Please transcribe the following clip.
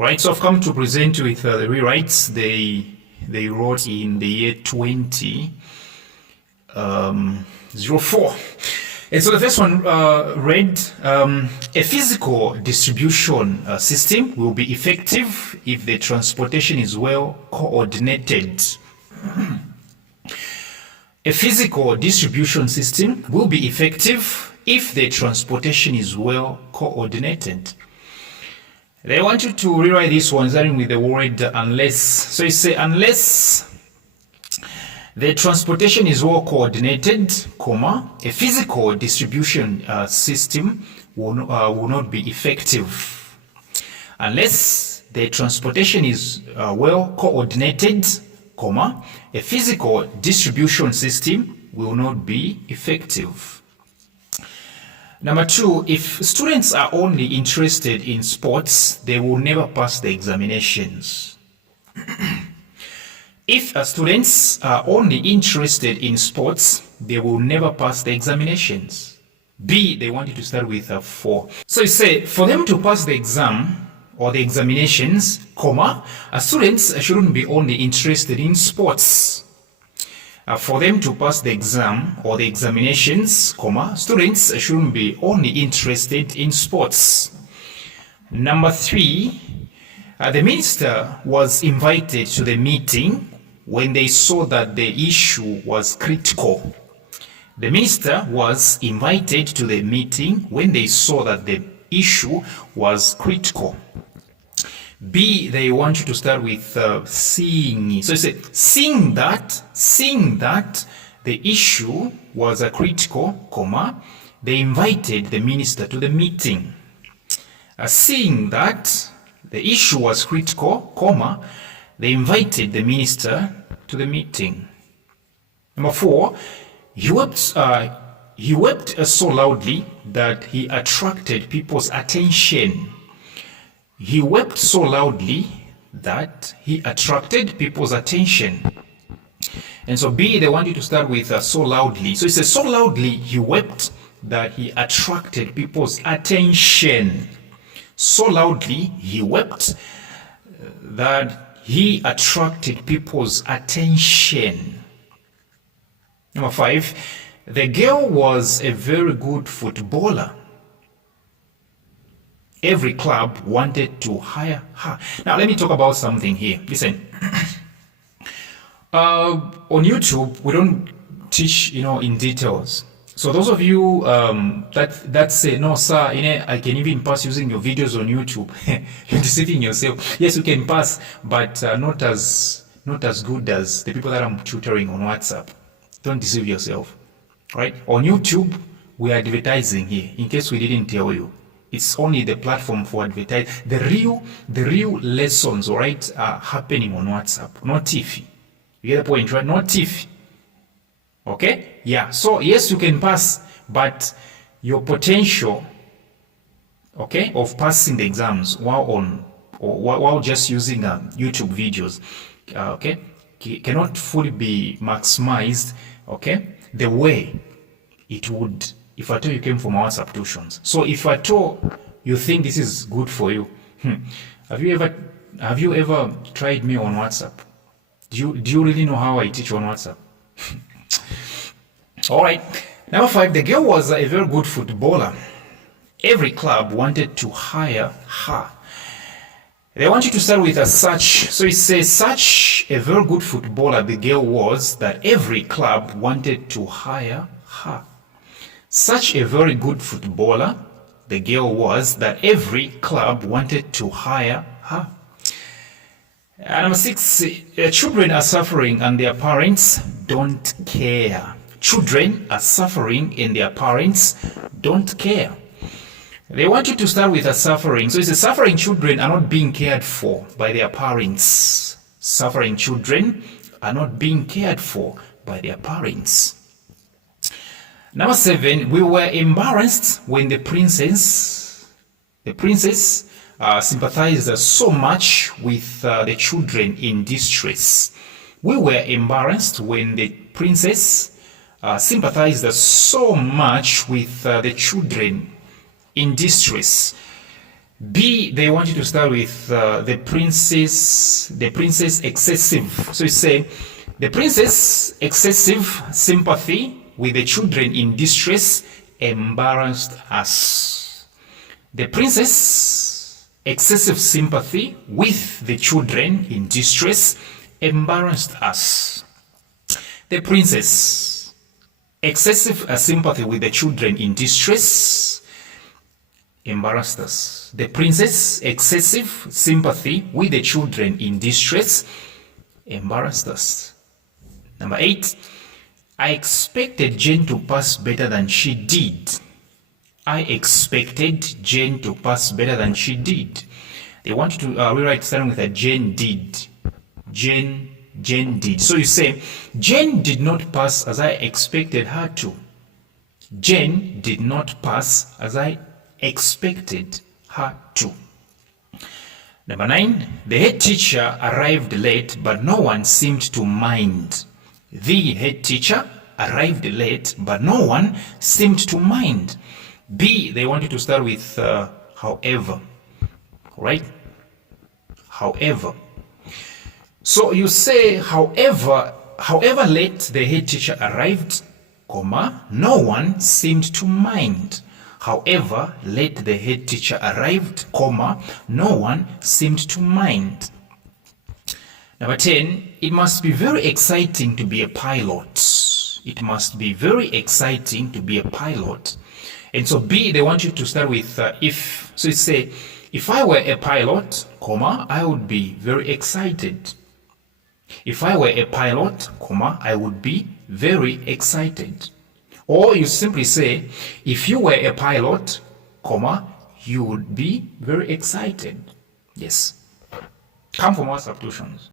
All right, so I've come to present you with the rewrites they wrote in the year 2004. And so the first one read, a physical distribution system will be effective if the transportation is well coordinated. A physical distribution system will be effective if the transportation is well coordinated. They want you to rewrite this one starting with the word unless. So you say unless the transportation is well coordinated, comma, a physical distribution system will not be effective. Unless the transportation is well coordinated, comma, a physical distribution system will not be effective. Number two, if students are only interested in sports, they will never pass the examinations. If students are only interested in sports, they will never pass the examinations. B, they want you to start with 4. So you say, for them to pass the exam or the examinations, comma, students shouldn't be only interested in sports. For them to pass the exam or the examinations, comma, students shouldn't be only interested in sports. Number 3, the minister was invited to the meeting when they saw that the issue was critical. The minister was invited to the meeting when they saw that the issue was critical. B, they want you to start with seeing. So you say, seeing that the issue was critical, comma, they invited the minister to the meeting. Seeing that the issue was critical, comma, they invited the minister to the meeting. Number 4, he wept so loudly that he attracted people's attention. He wept so loudly that he attracted people's attention. And so B, they want you to start with so loudly. So it says, so loudly he wept that he attracted people's attention. So loudly he wept that he attracted people's attention. Number 5, the girl was a very good footballer. Every club wanted to hire her. Now, let me talk about something here. Listen. On YouTube, we don't teach, in details. So those of you that say, no, sir, I can even pass using your videos on YouTube, you're deceiving yourself. Yes, you can pass, but not as good as the people that I'm tutoring on WhatsApp. Don't deceive yourself. Right? On YouTube, we are advertising here, in case we didn't tell you. It's only the platform for advertising. The real lessons, all right, are happening on WhatsApp, not Tiffy. You get the point, right? Not Tiffy. Okay? Yeah. So yes, you can pass, but your potential, okay, of passing the exams while just using YouTube videos, okay, cannot fully be maximized, okay, the way it would if at all you came from WhatsApp tuitions. So if at all you think this is good for you, have you ever tried me on WhatsApp? Do you really know how I teach on WhatsApp? All right. Number 5, the girl was a very good footballer. Every club wanted to hire her. They want you to start with a such. So it says such a very good footballer the girl was that every club wanted to hire her. Such a very good footballer the girl was that every club wanted to hire her. Number 6, children are suffering and their parents don't care. Children are suffering and their parents don't care. They want you to start with a suffering. So it's a suffering children are not being cared for by their parents. Suffering children are not being cared for by their parents. Number 7, we were embarrassed when the princess sympathized so much with the children in distress. We were embarrassed when the princess sympathized so much with the children in distress. B, they want you to start with the princess excessive. So you say, the princess excessive sympathy with the children in distress embarrassed us. The princess excessive sympathy with the children in distress embarrassed us. The princess excessive sympathy with the children in distress embarrassed us. The princess excessive sympathy with the children in distress embarrassed us. Number 8, I expected Jane to pass better than she did. I expected Jane to pass better than she did. They want you to rewrite starting with a Jane did. Jane did. So you say, Jane did not pass as I expected her to. Jane did not pass as I expected her to. Number 9, the head teacher arrived late, but no one seemed to mind. The head teacher arrived late, but no one seemed to mind. B, they want you to start with however. Right? However. So you say, however late the head teacher arrived, comma, no one seemed to mind. However late the head teacher arrived, comma, no one seemed to mind. Number 10, it must be very exciting to be a pilot. It must be very exciting to be a pilot. And so B, they want you to start with if. So you say, if I were a pilot, comma, I would be very excited. If I were a pilot, comma, I would be very excited. Or you simply say, if you were a pilot, comma, you would be very excited. Yes. Come for more substitutions.